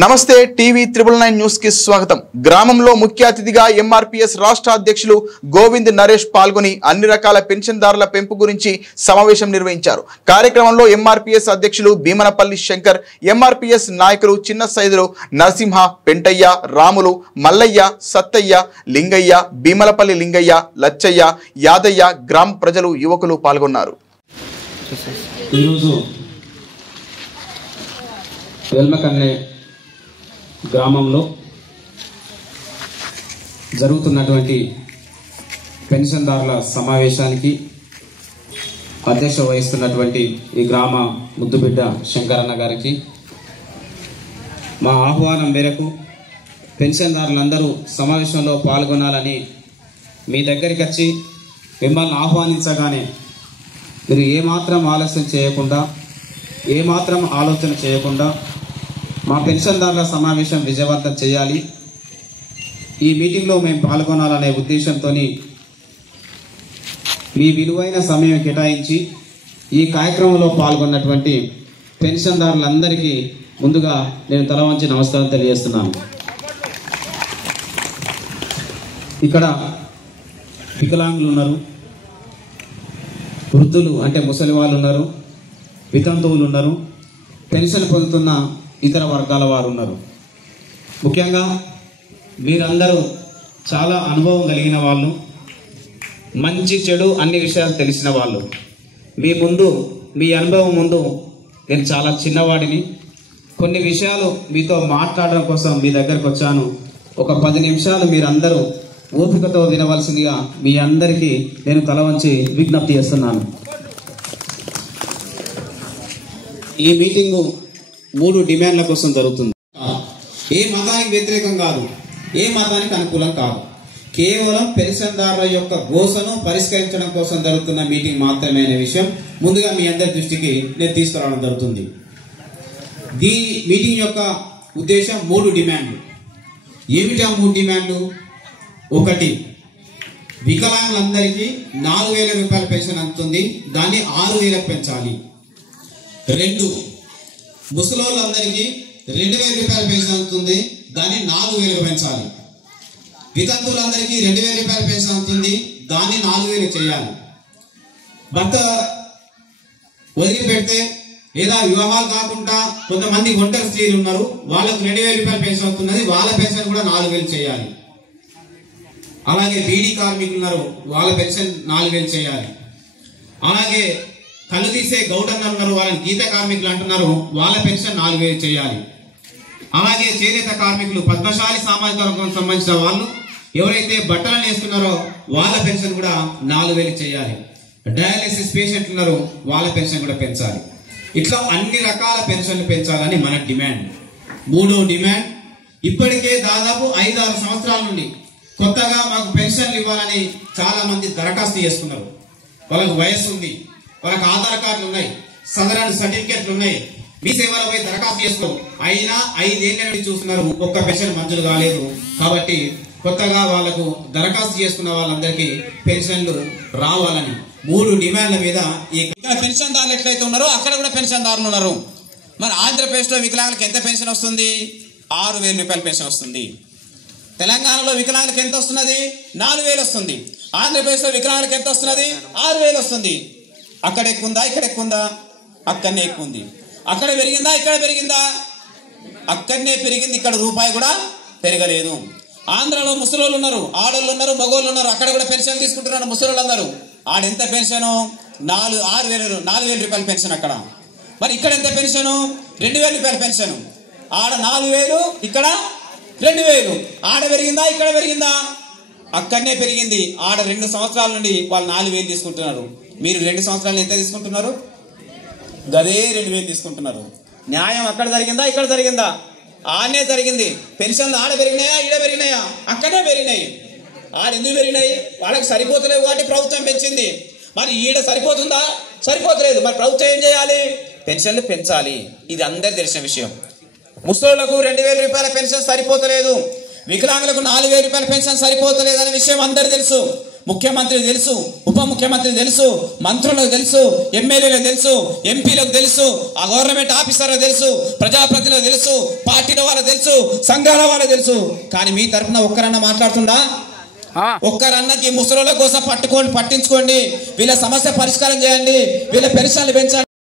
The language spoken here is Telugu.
నమస్తే టీవీ 999 న్యూస్ కి స్వాగతం। గ్రామంలో ముఖ్య అతిథిగా ఎంఆర్పీఎస్ రాష్ట్ర అధ్యక్షులు గోవింద్ నరేష్ పాల్గొని అన్ని రకాల పెన్షన్దారుల పెంపు గురించి సమావేశం నిర్వహించారు। కార్యక్రమంలో ఎంఆర్పీఎస్ అధ్యక్షులు భీమనపల్లి శంకర్, ఎంఆర్పీఎస్ నాయకులు చిన్న సైదులు నరసింహ, పెంటయ్య, రాములు, మల్లయ్య, సత్తయ్య, లింగయ్య, భీమలపల్లి లింగయ్య, లచ్చయ్య, యాదయ్య, గ్రామ ప్రజలు, యువకులు పాల్గొన్నారు। గ్రామంలో జరుగుతున్నటువంటి పెన్షన్దారుల సమావేశానికి అధ్యక్ష వహిస్తున్నటువంటి ఈ గ్రామ ముద్దుబిడ్డ శంకరన్న గారికి మా ఆహ్వానం మేరకు పెన్షన్దారులందరూ సమావేశంలో పాల్గొనాలని మీ దగ్గరికి వచ్చి మిమ్మల్ని ఆహ్వానించగానే మీరు ఏమాత్రం ఆలస్యం చేయకుండా, ఏమాత్రం ఆలోచన చేయకుండా మా పెన్షన్దారుల సమావేశం విజయవంతం చేయాలి, ఈ మీటింగ్లో మేము పాల్గొనాలనే ఉద్దేశంతో మీ విలువైన సమయం కేటాయించి ఈ కార్యక్రమంలో పాల్గొన్నటువంటి పెన్షన్దారులందరికీ ముందుగా నేను తల వంచి నమస్కారం తెలియజేస్తున్నాను। ఇక్కడ వికలాంగులు ఉన్నారు, వృద్ధులు అంటే ముసలి వాళ్ళు ఉన్నారు, వితంతువులు ఉన్నారు, పెన్షన్ పొందుతున్న ఇతర వర్గాల వారు ఉన్నారు। ముఖ్యంగా మీరందరూ చాలా అనుభవం కలిగిన వాళ్ళు, మంచి చెడు అన్ని విషయాలు తెలిసిన వాళ్ళు। మీ అనుభవం ముందు నేను చాలా చిన్నవాడిని, కొన్ని విషయాలు మీతో మాట్లాడడం కోసం మీ దగ్గరకు వచ్చాను। ఒక 10 నిమిషాలు మీరందరూ ఓపికతో వినవలసిందిగా మీ అందరికీ నేను తల వంచి విజ్ఞప్తి చేస్తున్నాను। ఈ మీటింగు 3 డిమాండ్ల కోసం జరుగుతుంది। ఏ మతానికి వ్యతిరేకం కాదు, ఏ మతానికి అనుకూలం కాదు, కేవలం పెన్షన్దారుల యొక్క గోసను పరిష్కరించడం కోసం జరుగుతున్న మీటింగ్ మాత్రమే అనే విషయం ముందుగా మీ అందరి దృష్టికి నేను తీసుకురావడం జరుగుతుంది। ఈ మీటింగ్ యొక్క ఉద్దేశం 3 డిమాండ్లు। ఏమిటి ఆ 3 డిమాండ్లు? 1, వికలాంగులందరికీ 4000 రూపాయల పెన్షన్ అందుతుంది, దాన్ని 6000 పెంచాలి। 2, ముసలోళ్ళందరికీ 2000 రూపాయల పెన్షన్ అందుతుంది, దాన్ని 4000 పెంచాలి। వితంతువులందరికీ 2000 రూపాయల పెన్షన్ అందుతుంది, దాన్ని 4000 చేయాలి। భర్త వదిలిపెడితే లేదా వివాహాలు కాకుండా కొంతమంది ఒంటరి స్త్రీలు ఉన్నారు, వాళ్ళకు 2000 రూపాయల పెన్షన్ అవుతున్నది, వాళ్ళ పెన్షన్ కూడా 4000 చేయాలి। అలాగే బీడీ కార్మికులు ఉన్నారు, వాళ్ళ పెన్షన్ 4000 చేయాలి। అలాగే కళ్ళు తీసే గౌడన్నలు ఉన్నారు, వాళ్ళని గీత కార్మికులు అంటున్నారు, వాళ్ళ పెన్షన్ 4000 చేయాలి। అలాగే చేనేత కార్మికులు, పద్మశాలి సామాజిక వర్గానికి సంబంధించిన వాళ్ళు ఎవరైతే బట్టలను వేస్తున్నారో వాళ్ళ పెన్షన్ కూడా 4000 చేయాలి। డయాలసిస్ పేషెంట్లు ఉన్నారు, వాళ్ళ పెన్షన్ కూడా పెంచాలి। ఇట్లా అన్ని రకాల పెన్షన్లు పెంచాలని మన డిమాండ్। 3వ డిమాండ్, ఇప్పటికే దాదాపు 5-6 సంవత్సరాల నుండి కొత్తగా మాకు పెన్షన్లు ఇవ్వాలని చాలా మంది దరఖాస్తు చేస్తున్నారు। వాళ్ళకు వయస్సు ఉంది, వాళ్ళకి ఆధార్ కార్డులు ఉన్నాయి, సదరన్ సర్టిఫికెట్లు ఉన్నాయి, మీ సేవలపై దరఖాస్తు చేస్తున్నారు, అయినా 5 ఏళ్ల నుండి చూస్తున్నారు, ఒక్క పెన్షన్ మంజూరు కాలేదు। కాబట్టి కొత్తగా వాళ్లకు దరఖాస్తు చేసుకున్న వాళ్ళందరికీ పెన్షన్లు రావాలని 3 డిమాండ్ల మీద ఇక్కడ పెన్షన్దారులు ఎట్లయితే ఉన్నారో అక్కడ కూడా పెన్షన్దారులు ఉన్నారు। మరి ఆంధ్రప్రదేశ్లో వికలాంగులకు ఎంత పెన్షన్ వస్తుంది? 6000 రూపాయల పెన్షన్ వస్తుంది। తెలంగాణలో వికలాంగులకు ఎంత వస్తున్నది? 4000 వస్తుంది। ఆంధ్రప్రదేశ్లో వికలాంగులకు ఎంత వస్తున్నది? 6000 వస్తుంది। అక్కడ ఎక్కువందా, ఇక్కడ ఎక్కువందా? అక్కడనే ఎక్కువ ఉంది। అక్కడ పెరిగిందా, ఇక్కడ పెరిగిందా? అక్కడనే పెరిగింది, ఇక్కడ రూపాయి కూడా పెరగలేదు। ఆంధ్రలో ముసలోళ్ళు ఉన్నారు, ఆడోళ్ళు ఉన్నారు, మగోళ్ళు ఉన్నారు, అక్కడ కూడా పెన్షన్ తీసుకుంటున్నారు ముసలోళ్ళు అందరూ। ఆడెంత పెన్షను? 4000 రూపాయల పెన్షన్ అక్కడ। మరి ఇక్కడ ఎంత పెన్షను? 2000 రూపాయల పెన్షన్। ఆడ 4000, ఇక్కడ 2000। ఆడ పెరిగిందా, ఇక్కడ పెరిగిందా? అక్కడనే పెరిగింది। ఆడ 2 సంవత్సరాల నుండి వాళ్ళు 4000 తీసుకుంటున్నారు, మీరు 2 సంవత్సరాలు ఎంత తీసుకుంటున్నారు? గదే 2000 తీసుకుంటున్నారు। న్యాయం అక్కడ జరిగిందా, ఇక్కడ జరిగిందా? ఆడనే జరిగింది। పెన్షన్లు ఆడ పెరిగినాయా, ఈడ పెరిగినాయా? అక్కడే పెరిగినాయి। ఆడ ఎందుకు పెరిగినాయి? వాళ్ళకి సరిపోతలేవు కాబట్టి ప్రభుత్వం పెంచింది। మరి ఈడ సరిపోతుందా? సరిపోతలేదు। మరి ప్రభుత్వం ఏం చేయాలి? పెన్షన్లు పెంచాలి, ఇది అందరికి తెలిసిన విషయం। ముసలోళ్లకు 2000 రూపాయల పెన్షన్ సరిపోతలేదు, వికలాంగులకు 4000 రూపాయల పెన్షన్ సరిపోతలేదు అనే విషయం అందరు తెలుసు। ముఖ్యమంత్రికి తెలుసు, ఉప ముఖ్యమంత్రికి తెలుసు, మంత్రులకు తెలుసు, ఎమ్మెల్యేలకు తెలుసు, ఎంపీలకు తెలుసు, ఆ గవర్నమెంట్ ఆఫీసర్లకు తెలుసు, ప్రజాప్రతినిధులకు తెలుసు, పార్టీల వాళ్ళకు తెలుసు, సంఘాల వాళ్ళకు తెలుసు. కానీ మీ తరఫున ఒక్కరన్నా మాట్లాడుతుందా? ఒక్కరన్నకి ముసలోళ్ళ కోసం పట్టించుకోండి, వీళ్ళ సమస్య పరిష్కారం చేయండి, వీళ్ళ పెన్షన్లు పెంచండి.